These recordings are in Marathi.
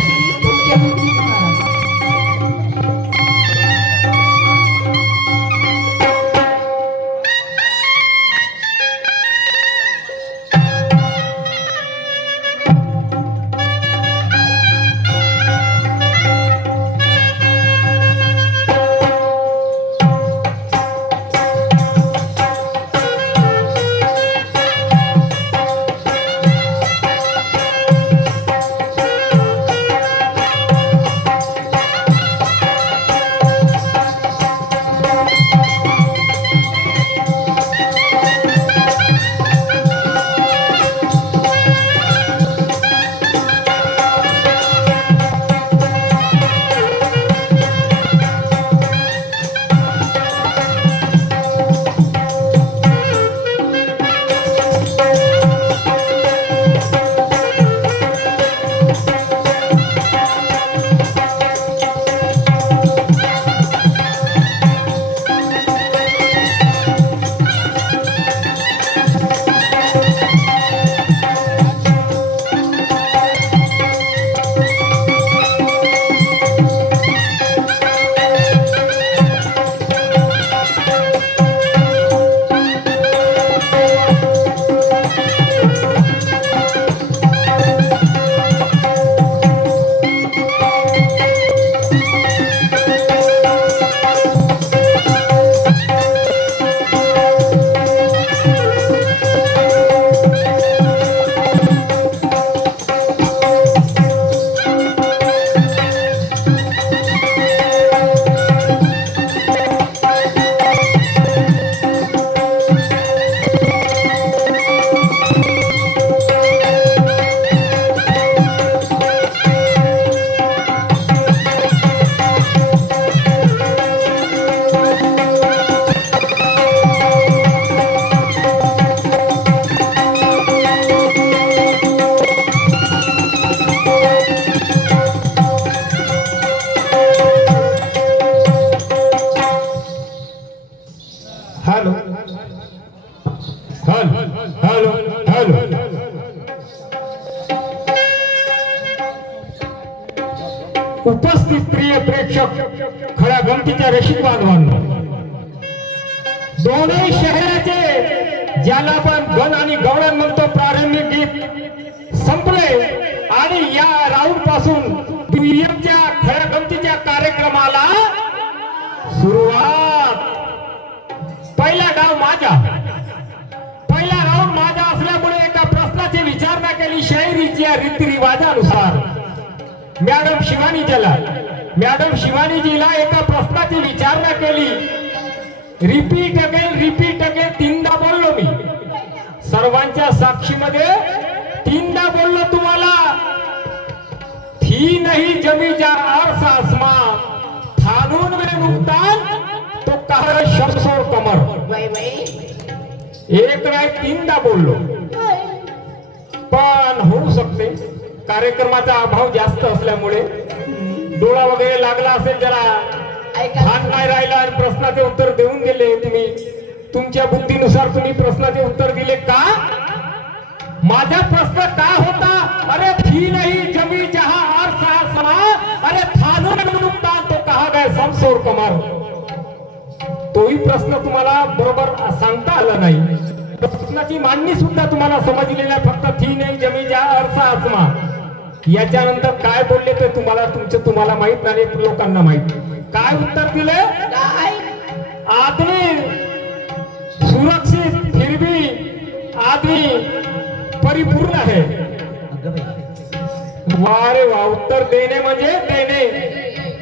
Brasil. दोन्ही शहराचे ज्याला आपण गण आणि गवळण म्हणतो प्रारंभिक गीत संपले. आणि या राऊंडपासून दुय्यमच्या खऱ्या गमतीच्या कार्यक्रमाला सुरुवात. पहिला डाव माझा. पहिला राऊंड माझा असल्यामुळे एका प्रश्नाची विचारणा केली शाहिरीच्या रीतिरिवाजानुसार. मॅडम शिवानी जला मॅडम शिवानीजीला एका प्रश्नाची विचारणा केली. रिपीट अगेन रिपीट अगेन तीनदा बोललो मी. सर्वांच्या साक्षीमध्ये तीनदा बोललो तुम्हाला. थी नाही जमी जा आरसा आसमा. थानून में नुकसान तो कहा शमसोर कमर. वै वै. एक नाही तीनदा बोललो. पण होऊ शकते. कार्यक्रमाचा अभाव जास्त असल्यामुळे डोळा वगैरे लागला असेल जरा. भान नाही राहिला आणि प्रश्नाचे उत्तर देऊन दिले तुम्ही. तुमच्या बुद्धीनुसार तुम्ही प्रश्नाचे उत्तर दिले का? माझा प्रश्न का होता? अरे थी नाही जमी जहा और समा. अरे थानू नुकसान तो कहा गए समसोर कमर. तोही प्रश्न तुम्हाला बरोबर सांगता आला नाही. प्रश्नाची मांडणी सुद्धा तुम्हाला समजलेली नाही. फक्त थी नाही जमी जहा अर्थ आसमा याच्यानंतर काय बोलले ते तुम्हाला तुमचं तुम्हाला माहीत नाही लोकांना माहीत. काय उत्तर दिले? काय? आदमी सुरक्षित फिर भी आदमी परिपूर्ण है वारे वा उत्तर देणे म्हणजे देणे.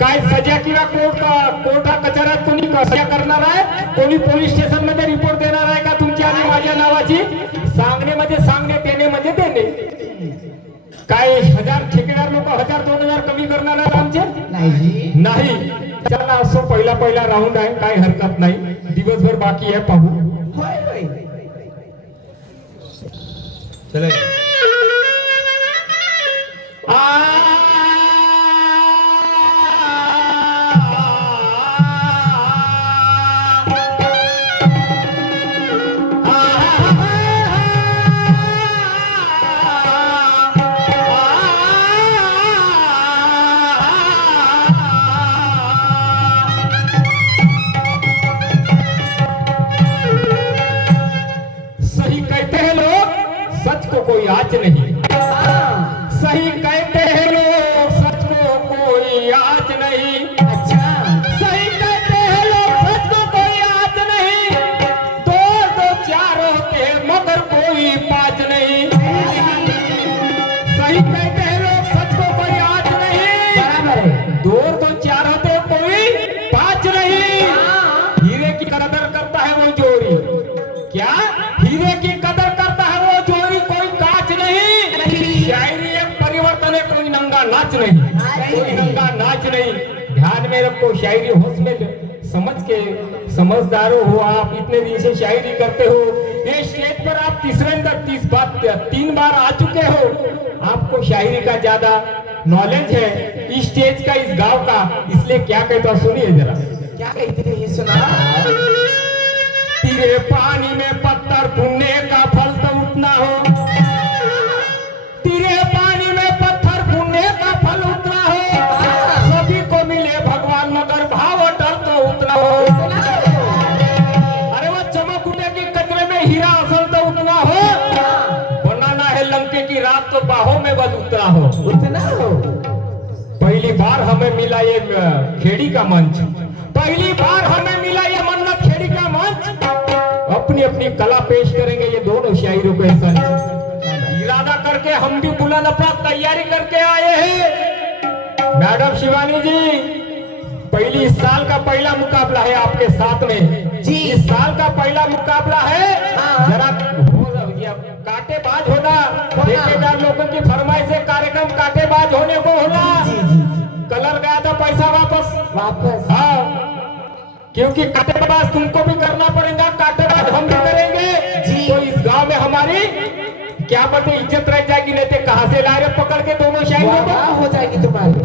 काय सजा किंवा कोर्ट कोर्टा कचऱ्यात कोणी सजा करणार आहे? कोणी पोलीस स्टेशनमध्ये रिपोर्ट देणार आहे का तुमच्या आणि माझ्या नावाची? सांगणे म्हणजे सांगणे देणे म्हणजे देणे. काय हजार ठेकेदार लोक हजार दोन हजार कमी करणार आहेत आमचे? नाही. चला असो पहिला पहिला राऊंड आहे काय हरकत नाही. दिवसभर बाकी आहे पाहू. होय होय. चले. नहीं सही कहते शायरी हौसले समझ के, समझदार हो आप, इतने दिन से शायरी करते हो। ये स्टेज पर आप तीसरे अंदर तीस बात, तीन बार आ चुके हो। आपको शायरी का ज़्यादा नॉलेज है इस स्टेज का, इस गाँव का। इसलिए क्या कहता सुनिए जरा। क्या कहते हैं ये सुना? हमें मिला ये खेड़ी का मंच। पहली बार हमें मिला ये मन्नत खेड़ी का मंच। अपनी अपनी कला पेश करेंगे ये दोनों शायरों के इरादा करके हम भी बुलंद अपना तैयारी करके आए हैं। मैडम शिवानी जी पहली इस साल का पहला मुकाबला है आपके साथ में। जी। इस साल का पहला मुकाबला है। हाँ। जरा ये काटेबाज होना। ठेकेदार लोगों की फरमाइश क्योंकि काटेबाज तुमको भी करना पड़ेगा काटेबाज हम भी करेंगे। जी। तो इस गाँव में हमारी क्या पता इज़्ज़त रह जाएगी नहीं तो कहाँ से ला रहे पकड़ के दोनों शायरों वाह को वाह हो जाएगी तुम्हारी।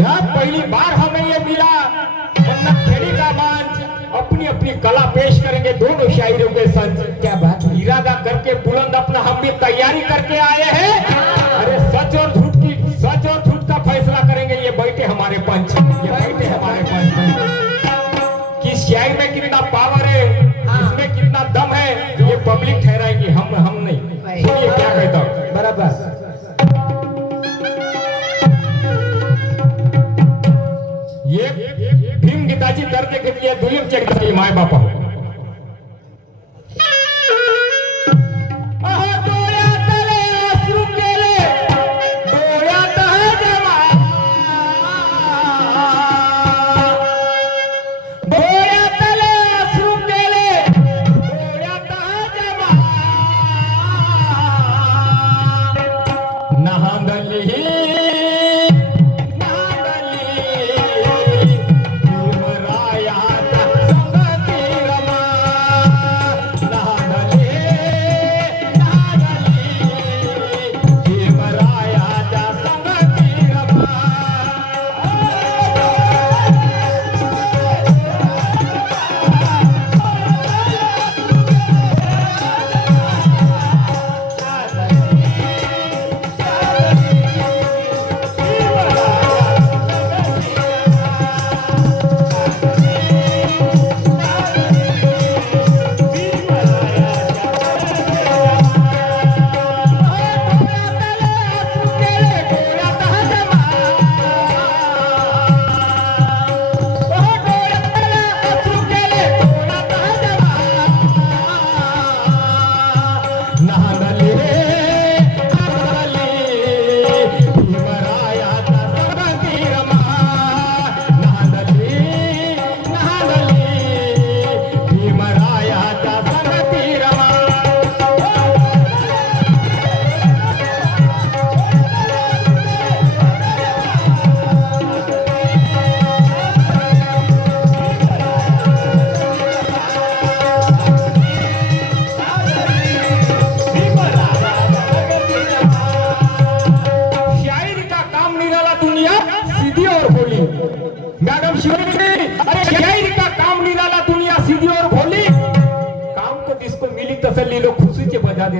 यह पहली बार हमें ये मिला। खेड़ी का मंच अपनी अपनी कला पेश करेंगे दोनों शायरों के संग। क्या बात इरादा करके बुलंद अपना हम भी तैयारी करके आए हैं। अरे सच और झूठ की सच और का फैसला करेंगे ये बैठे हमारे पंच। ये बैठे हमारे पंच। कि शायर में कितना पावर है इसमें कितना दम है ये पब्लिक ठहराएगी हम हम नहीं। सुनिए क्या कहता हूँ? बराबर। ये भीम गीताची दर्ज घेतली आहे दुय्यम चेक माय बापा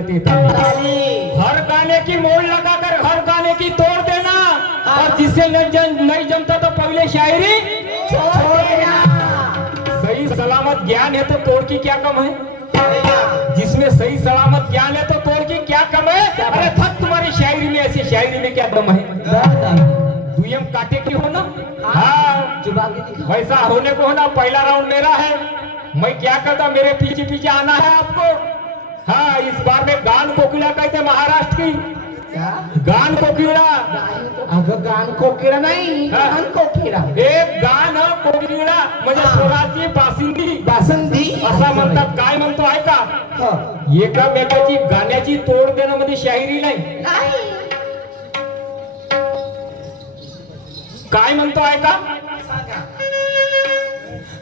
देते थे। हर गाने की मोड़ लगाकर हर गाने की तोड़ देना। और जिससे नहीं जमता तो पहले शायरी सही सलामत ज्ञान है तो तोड़ की क्या कम है? जिसमें सही सलामत ज्ञान है तो तोड़ की क्या कम है? अरे थक तुम्हारी शायरी में ऐसी शायरी में क्या दम है? दुयम काटे की हो ना? हाँ। वैसा होने को होना पहला राउंड मेरा है। मैं क्या करता मेरे पीछे पीछे आना है आपको। हाँ इस बार में गान कोकिला कहते महाराष्ट्र की। गान कोकिला अगं गान कोकिळा नाही हा. गान कोकिळा एक गान कोकिला म्हणजे हा. स्वराची बासिंदी। बासंदी? असा म्हणतात काय म्हणतो ऐका। हं. एकामेकाची गाण्याची तोड देणं म्हणजे शाहिरी नाही। नाही। काय म्हणतो ऐका।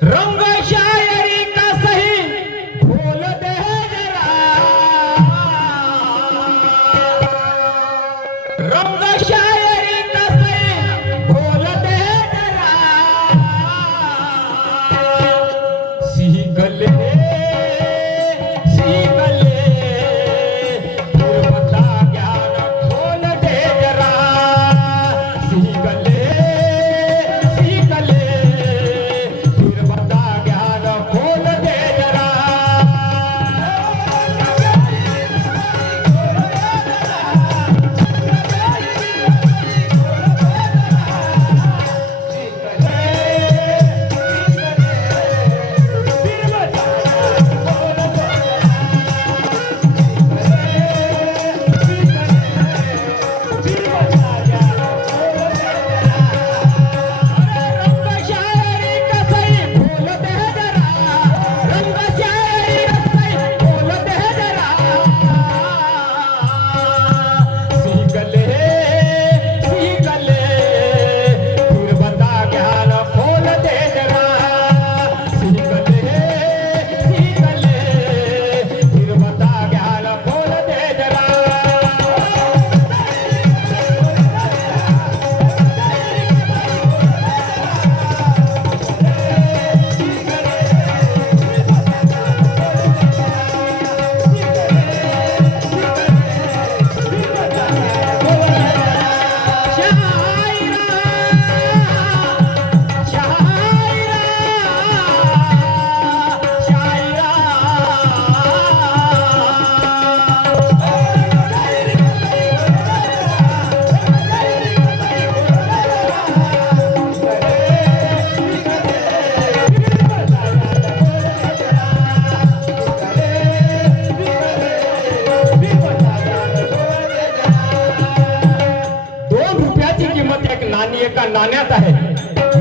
रंग शायरी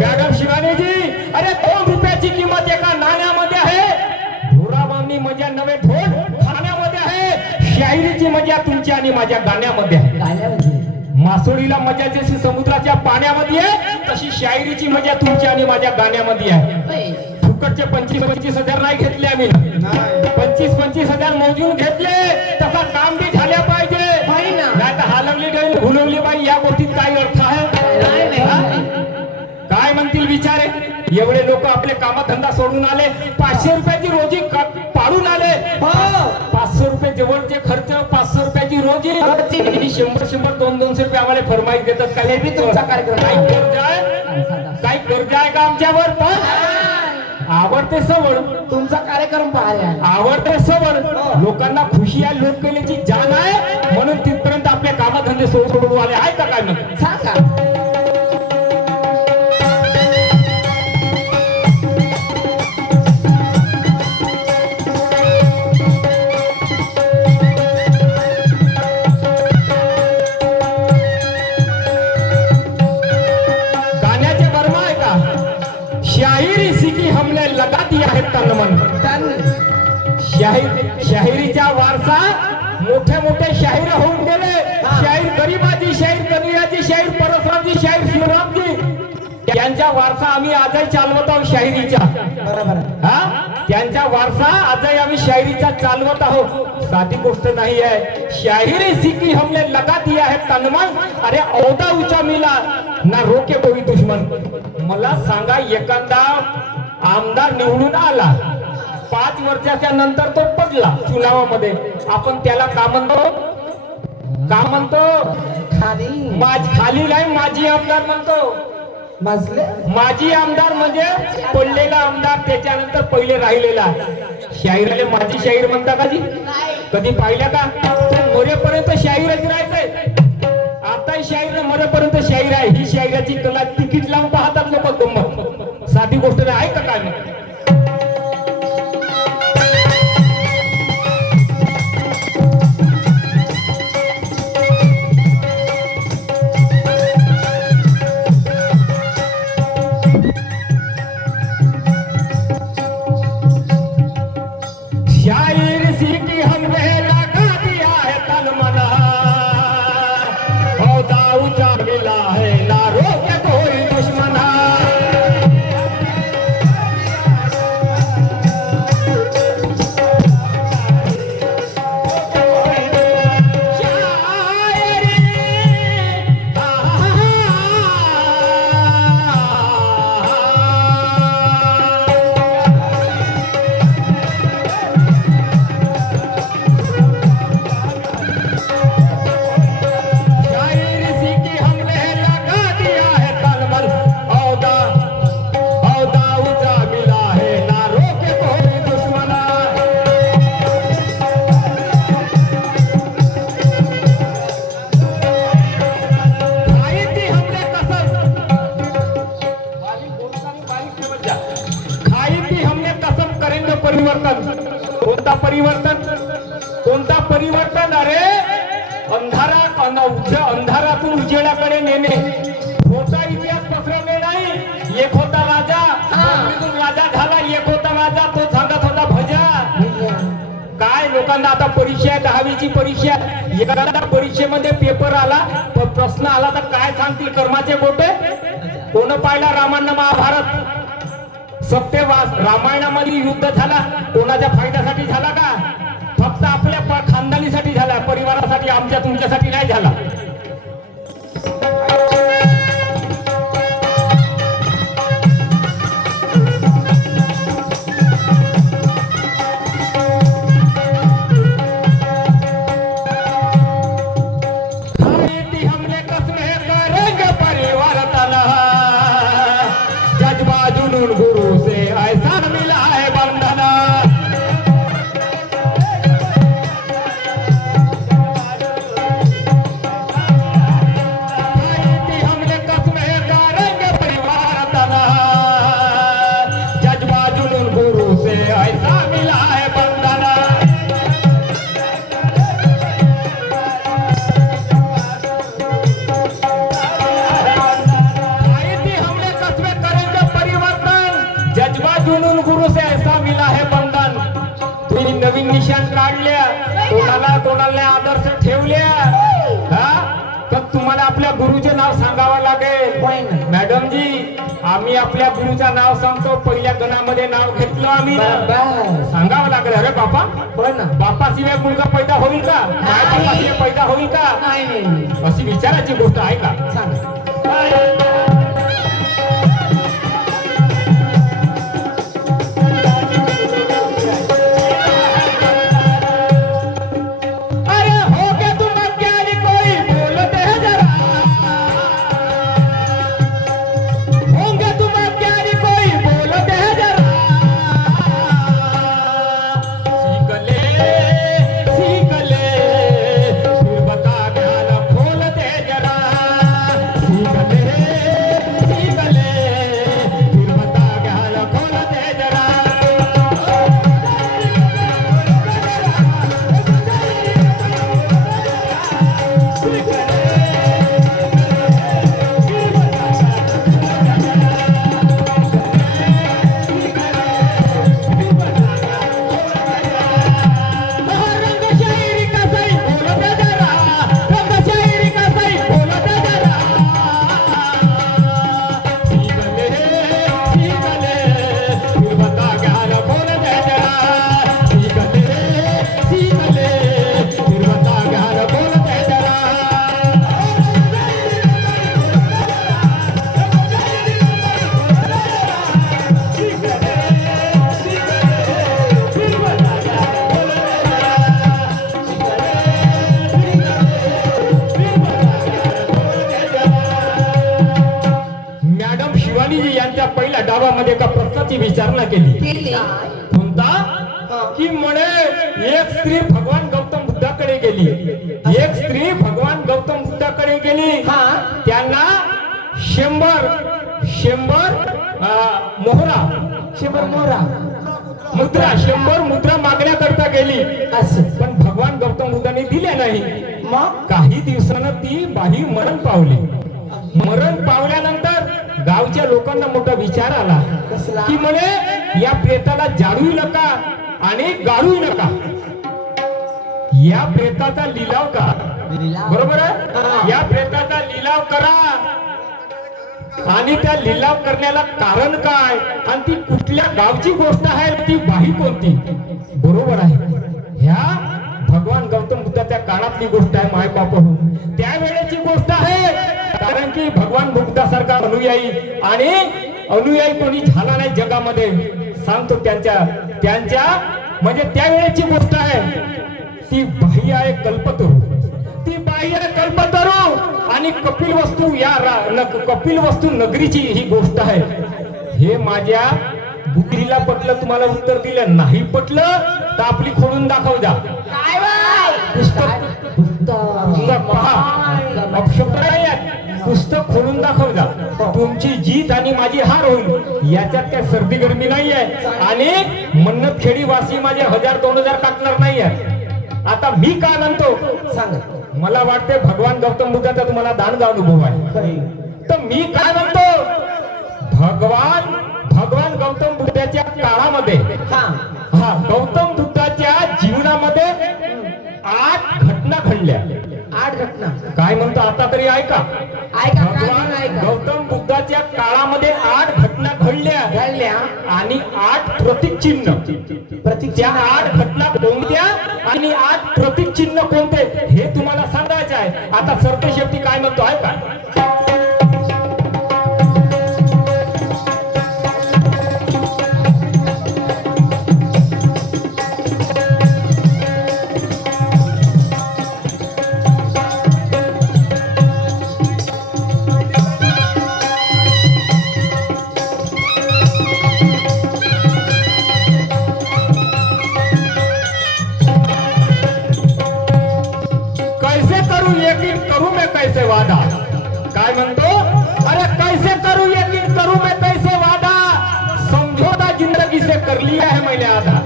मॅडम शिवानीजी अरे दोन रुपयाची किंमत एका नाण्यामध्ये आहे. धोराबामनी मजा नवे ढोल खाण्यामध्ये आहे. शाहिरीची मजा तुमची आणि माझ्या गाण्यामध्ये आहे. मासोळीला मजा जशी समुद्राच्या पाण्यामध्ये आहे तशी शायरीची मजा तुमची आणि माझ्या गाण्यामध्ये आहे. फुकटचे पंचवीस पंचवीस हजार नाही घेतले आम्ही. पंचवीस पंचवीस हजार मोजून घेतले. तसा काम बी झाल्या पाहिजे. नाही तर हालवली गेली हुलवली बाई या गोष्टी एवढे लोक आपले कामधंदा सोडून आले पाचशे रुपयाची रोजी पाडून आले? हो. पाचशे रुपये जवळचे खर्च पाचशे रुपयाची रोजी. शंभर शंभर दोन दोनशे रुपये आम्हाला फरमाईश देतात. काय हे बी तुमचा कार्यक्रम काही. कर्ज आहे. काही कर्ज आहे का आमच्यावर? पण आवडते सवड. तुमचा कार्यक्रम पाहायला आवडते सवड. लोकांना खुशी आहे लोक केल्याची जाण आहे. म्हणून तिथपर्यंत आपले कामधंदे सोडून सोडून आले. आहे का काय सांगा. शाहीर होऊन गेले. शाहीर गरीबाजी शाहीर कनियाजी शाहीर परसरामजी शाहीर शिवरामजी त्यांचा वारसा आम्ही आजही चालवत आहोत शाहिरीचा. बरोबर. हा? त्यांचा वारसा आजही आम्ही शायरीचा चालवत आहोत. साधी गोष्ट नाही आहे. शाहिरी सिकी हमने लगा दिया है तनमन अरे औदा ऊंचा मिला. ना रोके कोई दुश्मन. मला सांगा एखादा आमदार निवडून आला. पाच वर्षाच्या नंतर तो पडला चुनावामध्ये. आपण त्याला का म्हणतो? का म्हणतो? खाली. माझ खाली नाही माझी आमदार म्हणतो. मजले. माजी आमदार म्हणजे पडलेला आमदार त्याच्यानंतर पहिले राहिलेला. शाहीराले माजी शाहीर म्हणता का जी? कधी पाहिल्या का? मरेपर्यंत शाहीरच राहते आता शाहीर मरेपर्यंत शाहीर आहे. ही शाहिराची कला तिकीट लावून पाहतात लोक गंमत. साधी गोष्ट नाही आहे का काय? परिवर्तन? कोणता परिवर्तन? अरे अंधारात अंधारातून उजेडाकडे नेणे. खोटा इतिहास पसरवणे नाही. एक होता राजा राजा झाला. एक होता राजा तो सांगत होता भजा काय लोकांना आता परीक्षा आहे दहावीची परीक्षा. एखाद्या परीक्षेमध्ये पेपर आला प्रश्न आला तर काय सांगतील कर्माचे गोटे कोण पाहिला रामायण महाभारत? सत्यवास रामायणामध्ये युद्ध झाला. कोणाच्या फायद्यासाठी झाला का? फक्त आपल्या प- खानदानीसाठी झाला परिवारासाठी आमच्या तुमच्यासाठी नाही झाला. मॅडम जी आम्ही आपल्या गुरुचं नाव सांगतो. पहिल्या गणामध्ये नाव घेतलं आम्ही. सांगावं लागेल. अरे बापा. ना बापाशिवाय मुलगा पैदा होईल का? बापाशिवाय पैदा होईल का? नाही अशी विचाराची गोष्ट आहे का? सांग. डावामध्ये एका प्रश्नाची विचारणा केली. कोणता की म्हणे एक स्त्री भगवान गौतम बुद्धाकडे गेली. एक स्त्री भगवान गौतम बुद्धाकडे गेली. हा. त्यांना शंभर शंभर मोहरा. शंभर मोरा मुद्रा शंभर मुद्रा मागण्याकरता गेली. असं. पण भगवान गौतम बुद्धांनी दिल्या नाही. मग? काही दिवसानं ती बाई मरण पावली. मरण पावल्यानंतर गावच्या लोकांना मोठा विचार आला? की म्हणे या प्रेताला जाळूही नका आणि गाळूही नका. या प्रेताचा लिलाव करा. बरोबर. आहे? या प्रेताचा लिलाव करा. आणि त्या लिलाव करण्याला कारण काय? आणि ती कुठल्या गावची गोष्ट आहे? ती बाही कोणती? बरोबर आहे. ह्या भगवान गौतम बुद्धाच्या काळातली गोष्ट आहे माय बाप आहे की भगवान बुद्धासारखा अनुयायी आणि अनुयायी कोणी झाला नाही जगामध्ये. सांगतो त्यांच्या त्यांच्या म्हणजे त्यावेळेची गोष्ट आहे. ती बाह्य आहे कल्पतरू. ती बाह्य कल्पतरू. आणि कपिल वस्तू या कपिल वस्तू नगरीची ही गोष्ट आहे. हे माझ्या बुकरीला पटलं तुम्हाला उत्तर दिलं. नाही पटलं तर आपली खोडून दाखव जा पुस्तक पुस्तक पहा. अपशब्द नाही आहेत. पुस्तक खोलून दाखव जा तुमची जीत आणि माझी हार होईल. याच्यात काय सर्दी गरमी नाही आहे आणि मन्नत खेडी वासी माझे हजार दोन हजार टाकणार नाही आहे आता मी का म्हणतो सांग. मला वाटते भगवान गौतम बुद्धाचा तुम्हाला दांडगा अनुभव आहे. तर मी काय म्हणतो? भगवान भगवान गौतम बुद्धाच्या काळामध्ये हा. हा गौतम बुद्धाच्या जीवनामध्ये आठ घटना घडल्या. आठ घटना. काय म्हणतो आता तरी ऐका. ऐका भगवान ऐका. गौतम बुद्धाच्या काळामध्ये आठ घटना घडल्या. घडल्या. आणि आठ प्रतीक चिन्ह. प्रतीक त्या आठ घटना कोणत्या आणि आठ प्रतीक चिन्ह कोणते हे तुम्हाला सांगायचं आहे. आता सरते शेवटी काय म्हणतो आहे करू यकीन करू मैं कैसे वादा। काय म्हणतो? अरे कैसे करू यकीन करू मैं कैसे वादा। समझौता जिंदगी से कर लिया है मैंने आधा।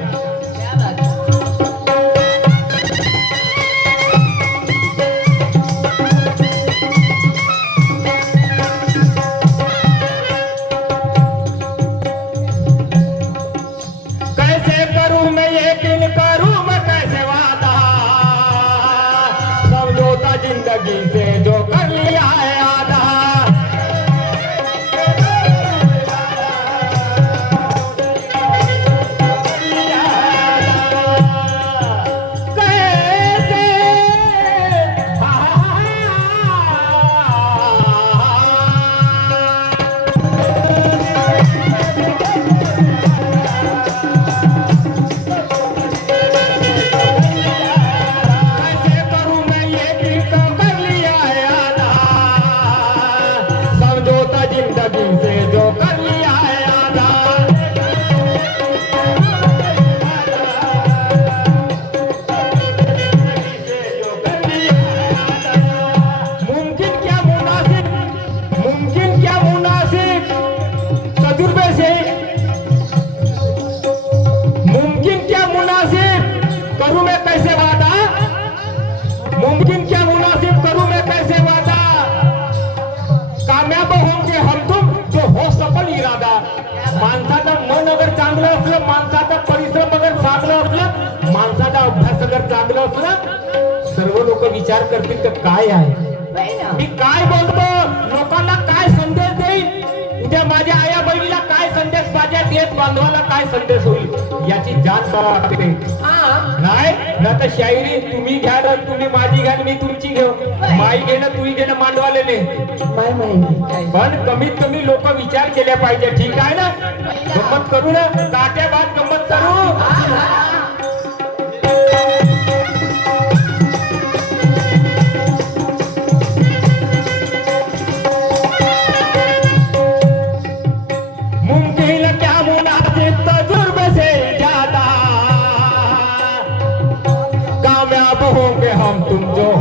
सर्व लोक विचार करतील तर काय आहे? मी काय बोलतो? लोकांना काय संदेश देईन? उद्या माझ्या आया बहिणीला काय संदेश माझ्या देत बांधवाला काय संदेश होईल? याची जाण करावं लागते नाही ना तर शायरी तुम्ही घ्या ना तुम्ही माझी घ्या मी तुमची घेऊ. माई घेणं तुम्ही घेणं मांडवाले नाही पण कमीत कमी लोक विचार केले पाहिजे ठीक आहे ना? गंमत करू ना काट्या बाद गंमत करू. हम तुम जो